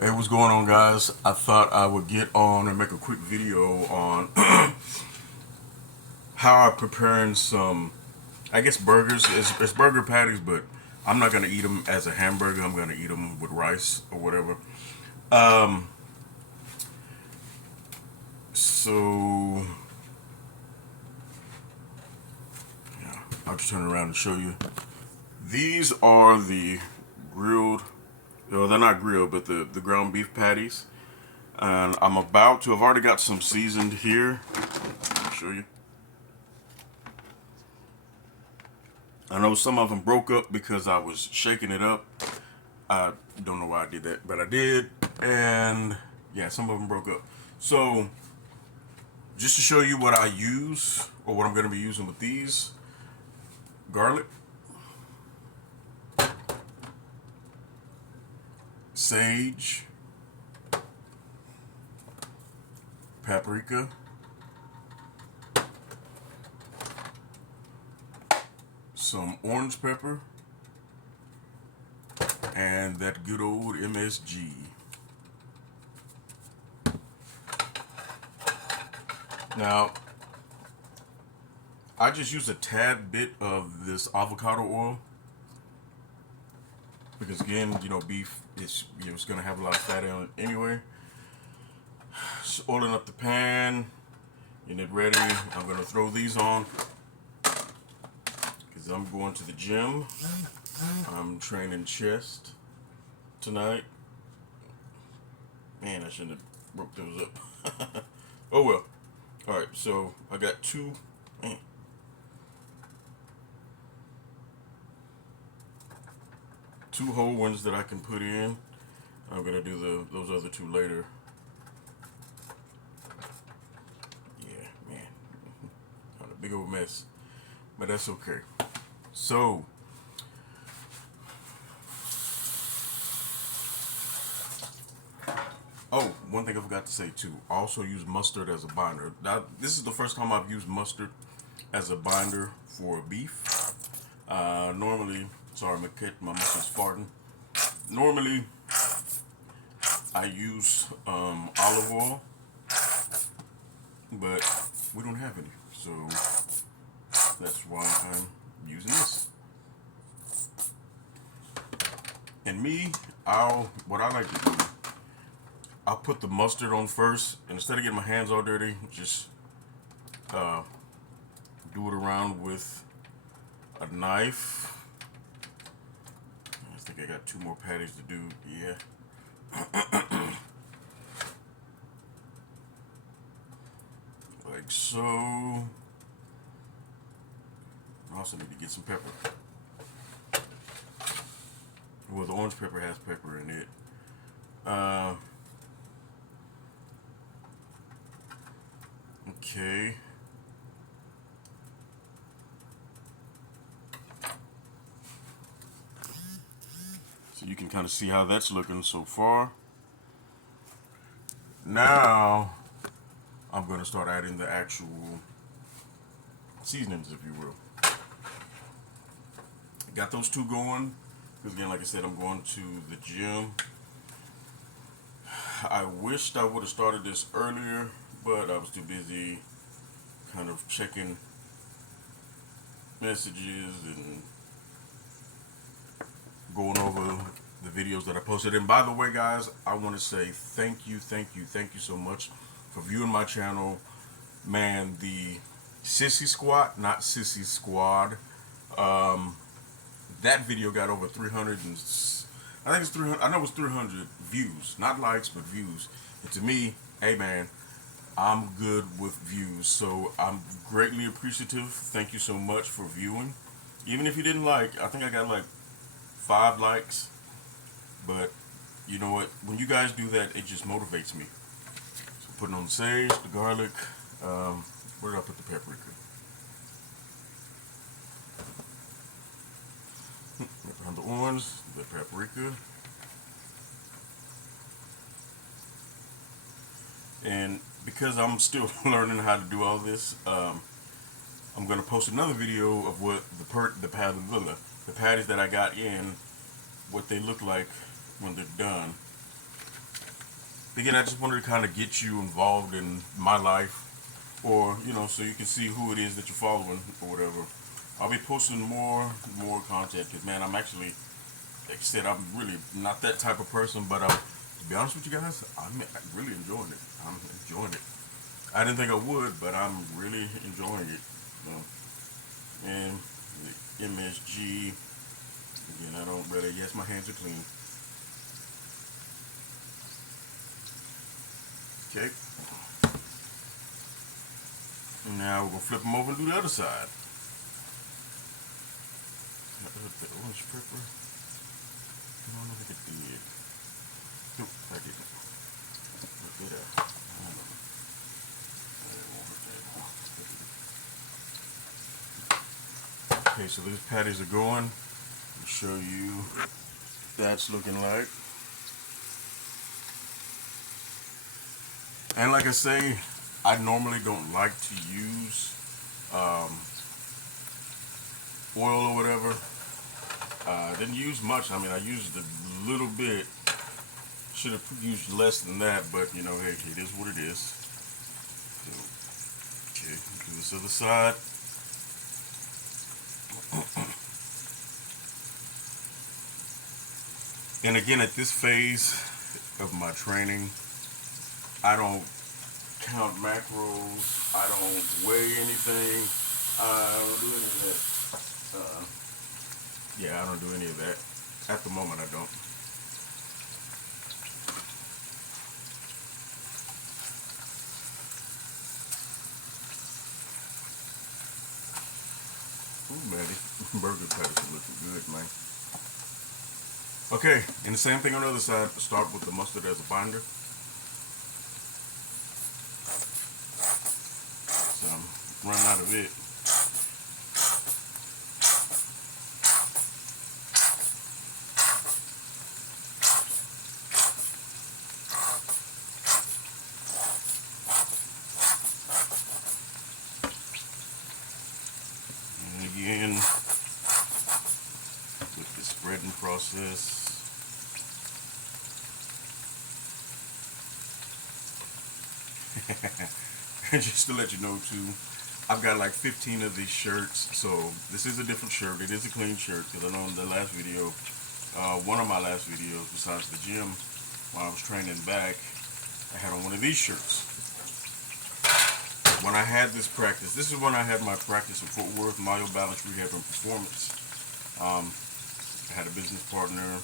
Hey, what's going on, guys? I thought I would get on and make a quick video on how I'm preparing some, I guess, burgers. It's burger patties, but I'm not going to eat them as a hamburger. I'm going to eat them with rice or whatever. Um, so, yeah, I'll just turn around and show you. These are the grilled, well, they're not grilled, but the ground beef patties. And I've already got some seasoned here. I'll show you. I know some of them broke up because I was shaking it up. I don't know why I did that, but I did. And yeah, some of them broke up. So just to show you what I use or what I'm going to be using with these: garlic, sage, paprika, some orange pepper, and that good old MSG. Now, I just use a tad bit of this avocado oil because, again, beef is it's gonna have a lot of fat in it anyway. Just oiling up the pan, getting it ready. I'm gonna throw these on because I'm going to the gym. I'm training chest tonight. Man, I shouldn't have broke those up. Oh well. All right, so I got man, two whole ones that I can put in. I'm gonna do those other two later. Yeah, man, kind of big old mess, but that's okay. So, oh, one thing I forgot to say too. I also use mustard as a binder. Now, this is the first time I've used mustard as a binder for beef. Normally, sorry, my mustard's farting. Normally, I use olive oil, but we don't have any, so that's why I'm using this. And me, what I like to do, I'll put the mustard on first, and instead of getting my hands all dirty, just uh, do it around with a knife. I think I got two more patties to do. Yeah. Like so. I also need to get some pepper. Well, the orange pepper has pepper in it. Okay. So you can kind of see how that's looking so far. Now, I'm going to start adding the actual seasonings, if you will. Got those two going. Because again, like I said, I'm going to the gym. I wished I would have started this earlier, but I was too busy kind of checking messages and going over the videos that I posted. And by the way, guys, I want to say thank you so much for viewing my channel. Man, the Sissy Squat, not Sissy Squad, that video got over 300 and I think it's 300. I know it's 300 views, not likes, but views. And to me, hey man, I'm good with views, so I'm greatly appreciative. Thank you so much for viewing. Even if you didn't like, I think I got like 5 likes. But you know what? When you guys do that, it just motivates me. So putting on the sage, the garlic. Where did I put the paprika? On the orange, the paprika. And because I'm still learning how to do all this, I'm gonna post another video of what the patties that I got in, what they look like when they're done. again, I just wanted to kind of get you involved in my life, or so you can see who it is that you're following or whatever. I'll be posting more content because, man, I'm actually, like I said, I'm really not that type of person, but to be honest with you guys, I'm really enjoying it. I'm enjoying it. I didn't think I would, but I'm really enjoying it. You know? And the MSG, again, I don't really, yes, my hands are clean. Okay. Now we're going to flip them over and do the other side. The orange pepper. I don't know if I did. Nope, I didn't. Look it up. I don't know. Okay, so these patties are going. I'll show you what that's looking like. And like I say, I normally don't like to use oil or whatever. I didn't use much. I mean, I used a little bit. Should have used less than that, but hey, it is what it is. So, okay, do this other side. And again, at this phase of my training, I don't count macros. I don't weigh anything. I don't do any of that. Yeah, I don't do any of that. At the moment, I don't. Ooh, man, these burger patties are looking good, man. Okay, and the same thing on the other side. Start with the mustard as a binder. So I'm running out of it. And again, with the spreading process. Just to let you know too, I've got like 15 of these shirts. So this is a different shirt. It is a clean shirt because I know in the last video, one of my last videos besides the gym, when I was training back, I had on one of these shirts. When I had this practice, this is when I had my practice in Fort Worth, Myo Balance Rehab and Performance. I had a business partner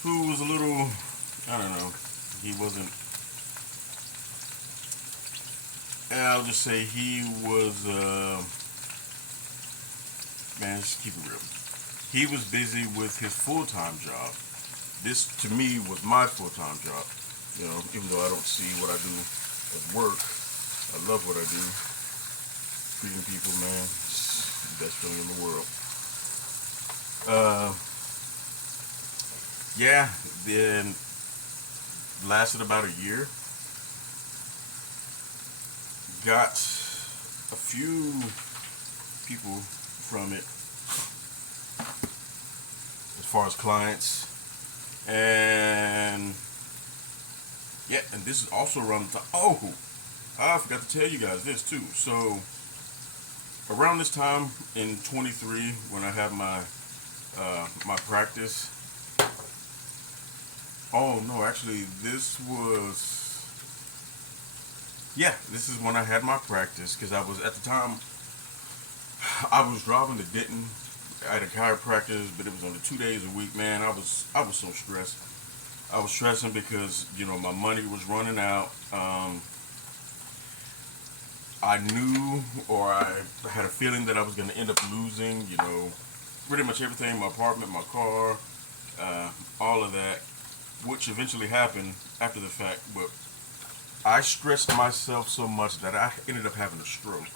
who was a little, I don't know, he wasn't, I'll just say he was, man, just keep it real. He was busy with his full-time job. This, to me, was my full-time job. Even though I don't see what I do as work, I love what I do. Treating people, man, it's the best feeling in the world. Yeah, then lasted about a year. Got a few people from it as far as clients, and yeah, and this is also around the time. Oh, I forgot to tell you guys this too. So around this time in 23, when I had my practice. Oh no, actually, this is when I had my practice because I was at the time I was driving to Denton. I had a chiropractor, but it was only 2 days a week. Man, I was so stressed. I was stressing because my money was running out. I knew, or I had a feeling that I was going to end up losing, pretty much everything: my apartment, my car, all of that, which eventually happened after the fact. But I stressed myself so much that I ended up having a stroke.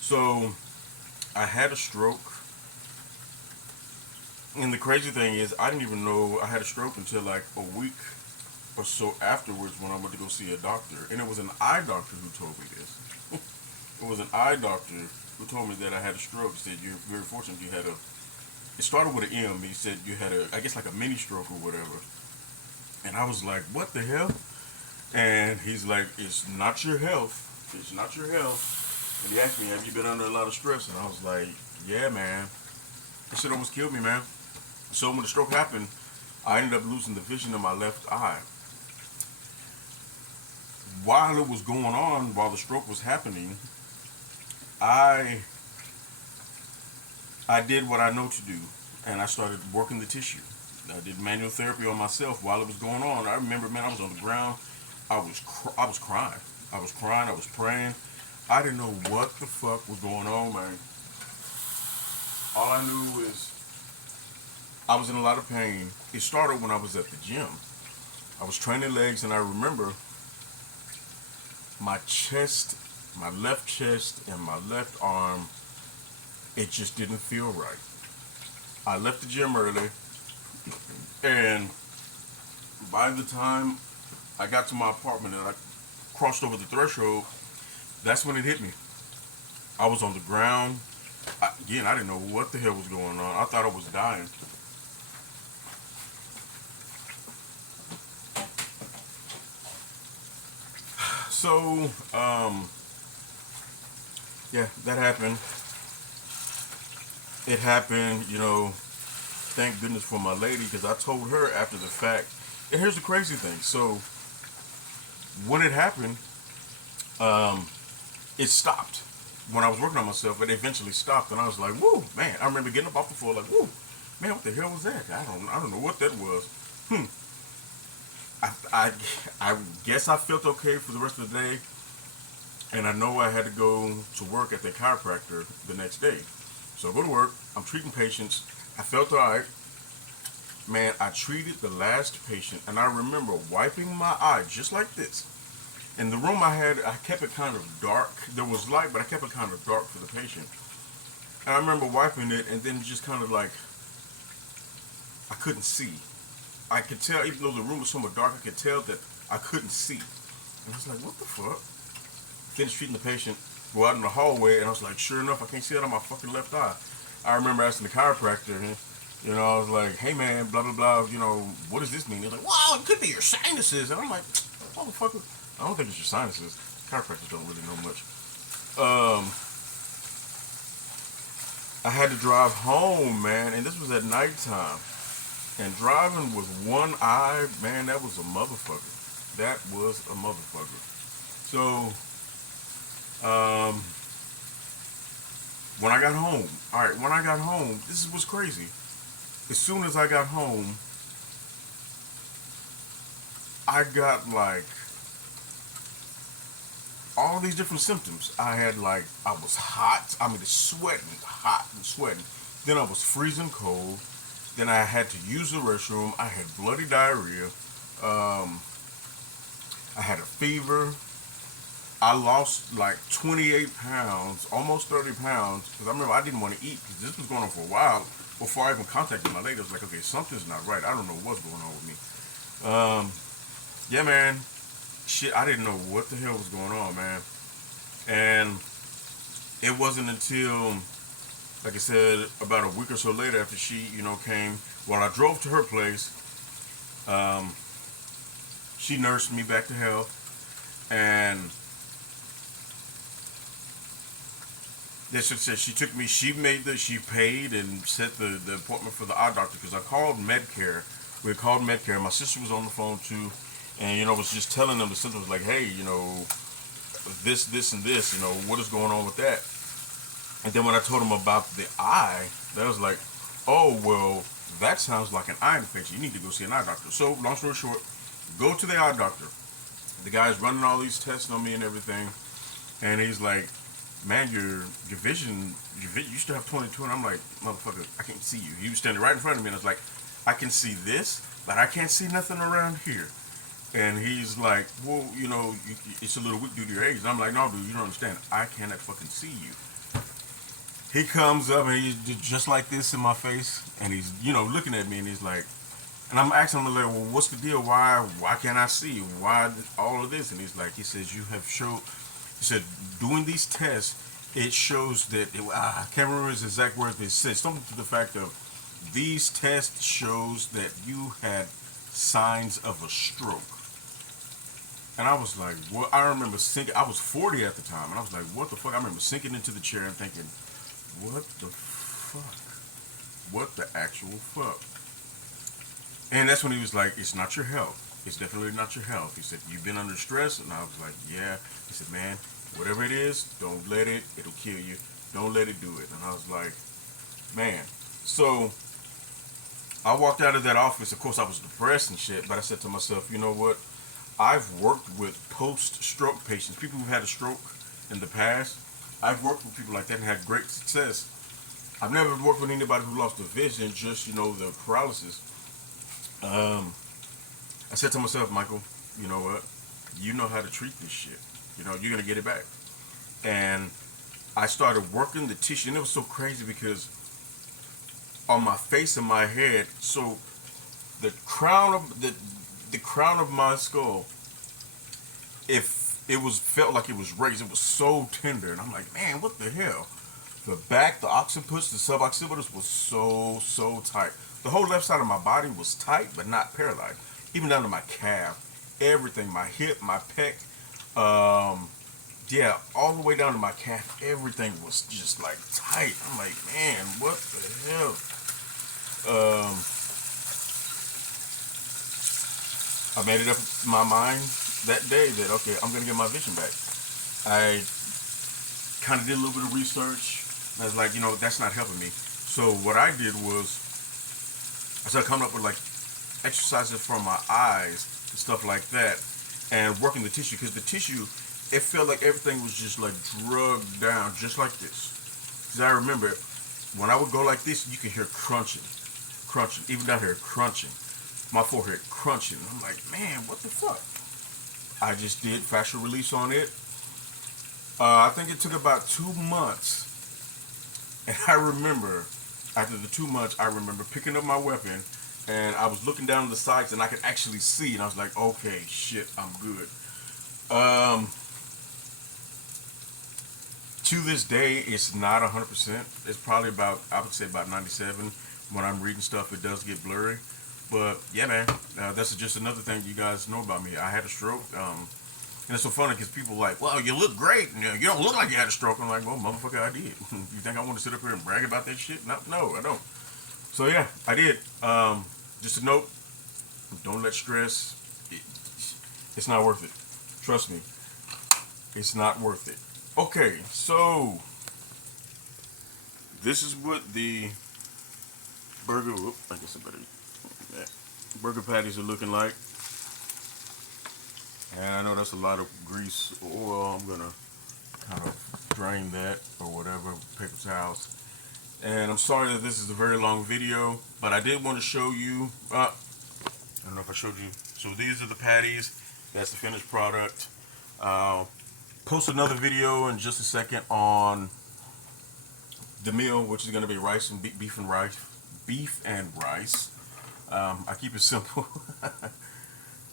So I had a stroke, and the crazy thing is, I didn't even know I had a stroke until like a week or so afterwards when I went to go see a doctor, and it was an eye doctor who told me this. It was an eye doctor who told me that I had a stroke. He said, "You're very fortunate. You had a." It started with an M. He said you had I guess like a mini stroke or whatever. And I was like, "What the hell?" And he's like, it's not your health. It's not your health. And he asked me, have you been under a lot of stress? And I was like, yeah, man. That shit almost killed me, man. So when the stroke happened, I ended up losing the vision in my left eye. While it was going on, while the stroke was happening, I I did what I know to do, and I started working the tissue. I did manual therapy on myself while it was going on. I remember, man, I was on the ground. I was crying. I was crying. I was praying. I didn't know what the fuck was going on, man. All I knew is I was in a lot of pain. It started when I was at the gym. I was training legs, and I remember my chest, my left chest, and my left arm. It just didn't feel right. I left the gym early, and by the time I got to my apartment and I crossed over the threshold, that's when it hit me. I was on the ground. Again, I didn't know what the hell was going on. I thought I was dying. So, yeah, that happened. It happened, thank goodness for my lady, because I told her after the fact. And here's the crazy thing. So, when it happened, um, it stopped. When I was working on myself, it eventually stopped, and I was like, "Woo, man!" I remember getting up off the floor, like, "Woo, man, what the hell was that?" I don't know what that was. Hmm. I, I, I guess I felt okay for the rest of the day, and I know I had to go to work at the chiropractor the next day. So I go to work. I'm treating patients. I felt alright. Man, I treated the last patient, and I remember wiping my eye just like this. In the room I kept it kind of dark. There was light, but I kept it kind of dark for the patient. And I remember wiping it, and then just kind of like, I couldn't see. I could tell, even though the room was somewhat dark, I could tell that I couldn't see. And I was like, what the fuck? Finished treating the patient, go out in the hallway, and I was like, sure enough, I can't see it on my fucking left eye. I remember asking the chiropractor, and I was like, hey man, blah blah blah, what does this mean? He's like, well, it could be your sinuses. And I'm like, motherfucker, I don't think it's your sinuses. Chiropractors don't really know much. Um, I had to drive home, man, and this was at nighttime. And driving with one eye, man, that was a motherfucker. That was a motherfucker. So, um, when I got home, all right, when I got home, this is what's crazy. As soon as I got home, I got like all these different symptoms. I had like, I was hot. I mean, sweating, hot and sweating. Then I was freezing cold. Then I had to use the restroom. I had bloody diarrhea. Um, I had a fever. I lost like 28 pounds, almost 30 pounds, because I remember I didn't want to eat because this was going on for a while before I even contacted my lady. I was like, okay, something's not right. I don't know what's going on with me. Yeah, man. Shit, I didn't know what the hell was going on, man. And it wasn't until, like I said, about a week or so later after she, came, when I drove to her place, um, she nursed me back to health. And she took me, she paid and set the appointment for the eye doctor because I called Medcare. We had called Medcare. My sister was on the phone too. And, was just telling them the symptoms like, hey, this, and this, what is going on with that? And then when I told them about the eye, they was like, oh, well, that sounds like an eye infection. You need to go see an eye doctor. So, long story short, go to the eye doctor. The guy's running all these tests on me and everything. And he's like, man, your vision, you used to have 22. And I'm like, motherfucker, I can't see you. He was standing right in front of me. And I was like, I can see this, but I can't see nothing around here. And he's like, well, it's a little weak due to your age. And I'm like, no, dude, you don't understand. I cannot fucking see you. He comes up and he's just like this in my face. And he's, looking at me and he's like, and I'm asking him, like, well, what's the deal? Why can't I see? Why all of this? And he's like, he says, he said, doing these tests, it shows that, I can't remember his exact words, but it said something to the fact of, these tests shows that you had signs of a stroke. And I was like, what? I remember sinking. I was 40 at the time, and I was like, what the fuck? I remember sinking into the chair and thinking, what the fuck? What the actual fuck? And that's when he was like, it's not your health. It's definitely not your health. He said, you've been under stress. And I was like, yeah. He said, man, whatever it is, don't let it. It'll kill you. Don't let it do it. And I was like, man. So I walked out of that office. Of course, I was depressed and shit. But I said to myself, you know what? I've worked with post-stroke patients, people who've had a stroke in the past. I've worked with people like that and had great success. I've never worked with anybody who lost the vision, just, the paralysis. I said to myself, Michael, you know what? You know how to treat this shit. You're going to get it back. And I started working the tissue, and it was so crazy because on my face and my head, so the crown of the crown of my skull, if it was felt like it was raised, it was so tender, and I'm like, man, what the hell? The back, the occiput, the suboccipitals was so tight. The whole left side of my body was tight, but not paralyzed. Even down to my calf, everything, my hip, my pec, yeah, all the way down to my calf, everything was just like tight. I'm like, man, what the hell? I made it up in my mind that day that, okay, I'm gonna get my vision back. I kind of did a little bit of research. I was like, that's not helping me. So what I did was I started coming up with like exercises for my eyes and stuff like that, and working the tissue, because the tissue, it felt like everything was just like drugged down, just like this. Because I remember when I would go like this, you could hear crunching, even down here crunching, my forehead crunching. I'm like, man, what the fuck? I just did fascial release on it. I think it took about 2 months. And I remember, after the 2 months, I remember picking up my weapon, and I was looking down the sights, and I could actually see, and I was like, okay, shit, I'm good. To this day, it's not 100%. It's probably about, I would say about 97. When I'm reading stuff, it does get blurry. But yeah, man, that's just another thing you guys know about me. I had a stroke. And it's so funny because people are like, well, you look great. You don't look like you had a stroke. I'm like, well, motherfucker, I did. You think I want to sit up here and brag about that shit? No, I don't. So yeah, I did. Just a note, don't let stress, it's not worth it. Trust me, it's not worth it. Okay, so this is what the burger, I guess I better, yeah, burger patties are looking like. And I know that's a lot of grease or oil. I'm gonna kind of drain that or whatever, paper towels. And I'm sorry that this is a very long video, but I did want to show you, I don't know if I showed you. So these are the patties. That's the finished product. Post another video in just a second on the meal, which is gonna be rice and beef and rice. I keep it simple.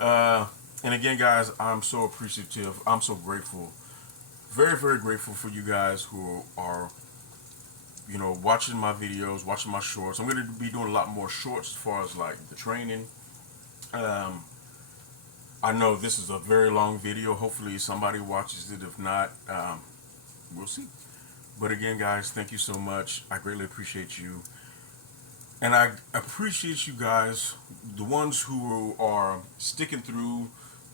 And again, guys, I'm so appreciative. I'm so grateful. Very, very grateful for you guys who are, watching my videos, watching my shorts. I'm going to be doing a lot more shorts as far as like the training. I know this is a very long video. Hopefully somebody watches it. If not, we'll see. But again, guys, thank you so much. I greatly appreciate you. And I appreciate you guys, the ones who are sticking through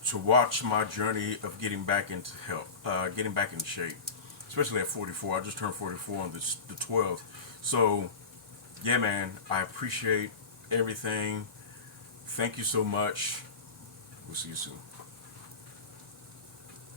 to watch my journey of getting back into health, getting back in shape, especially at 44. I just turned 44 on the 12th. So, yeah, man, I appreciate everything. Thank you so much. We'll see you soon.